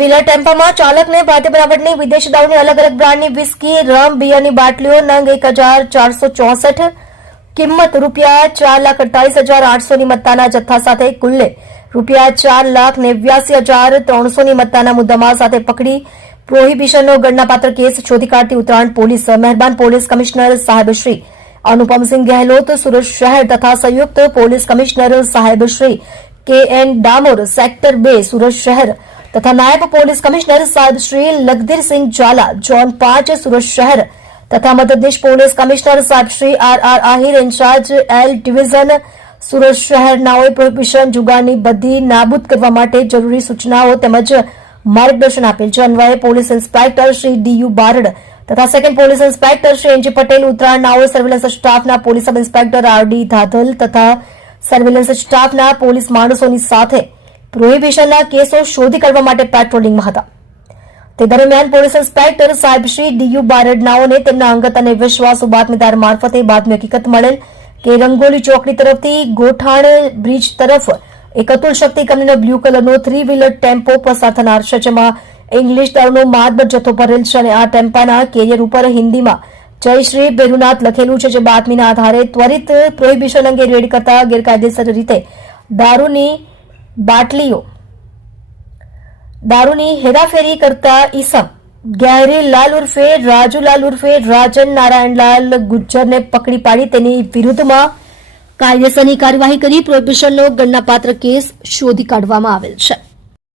Wheeler ટેમ્પામાં ચાલકને ભારતીય બનાવટની વિદેશી દારૂની અલગ અલગ બ્રાન્ડની વિસ્કી, રમ, બિયરની બાટલીઓ નંગ 1464, કિંમત ₹4,48,800ની મત્તાના જથ્થા સાથે કુલ્લે ₹4,89,300ની મત્તાના મુદ્દામાલ સાથે પકડી પ્રોહિબિશનનો ગણનાપાત્ર કેસ શોધી કાઢતી ઉત્તરાયણ પોલીસ મહેરબાન પોલીસ કમિશનર સાહેબ શ્રી અનુપમસિંહ ગહેલોત સુરત શહેર તથા સંયુક્ત પોલીસ કમિશનર સાહેબ શ્રી KN ડામોર સેક્ટર 2 સુરત શહેર તથા નાયબ પોલીસ કમિશનર સાહેબ શ્રી લખધીરસિંહ ઝાલા ઝોન 5 સુરત શહેર તથા મદદનીશ પોલીસ કમિશનર સાહેબ Shri RR Ahir in charge L division Surat શહેરનાઓએ પ્રોહિબિશન જુગારની બધી નાબૂદ કરવા માટે જરૂરી સૂચનાઓ તેમજ માર્ગદર્શન આપેલ છે. અન્વયે police inspector Shri DU Barad તથા second police inspector Shri NG Patel, ઉત્તરાયણનાઓએ સર્વેલન્સ સ્ટાફના police sub inspector RD Dhadhal તથા સર્વેલન્સ સ્ટાફના પોલીસ માણસોની સાથે પ્રોહિબિશનના કેસો શોધી કાઢવા માટે પેટ્રોલિંગમાં હતા. તે દરમિયાન પોલીસ ઇન્સ્પેક્ટર સાહેબ શ્રી DU બારડનાઓને તેમના અંગત અને વિશ્વાસુ બાતમીદાર મારફતે બાતમી હકીકત મળેલ કે રંગોલી ચોકડી તરફથી ગોઠાણ બ્રિજ તરફ એક અતુલ શક્તિ કંપનીનો બ્લુ કલરનો 3 વ્હીલર ટેમ્પો પસાર થનાર છે, જેમાં ઇંગ્લિશ દારૂનો માતબર જથ્થો ભરેલ છે અને આ ટેમ્પાના કેરિયર ઉપર હિન્દીમાં જય શ્રી ભેરુનાથ લખેલું છે. જે બાતમીના આધારે ત્વરિત પ્રોહિબિશન અંગે રેડ કરતા ગેરકાયદેસર રીતે દારૂની હેરાફેરી કરતા ઈસમ ગહેરીલાલ ઉર્ફે રાજુલાલ ઉર્ફે રાજન નારાયણલાલ ગુજ્જરને પકડી પાડી તેની વિરુદ્ધમાં કાયદેસરની કાર્યવાહી કરી પ્રોહિબિશનનો ગણનાપાત્ર કેસ શોધી કાઢવામાં આવેલ છે.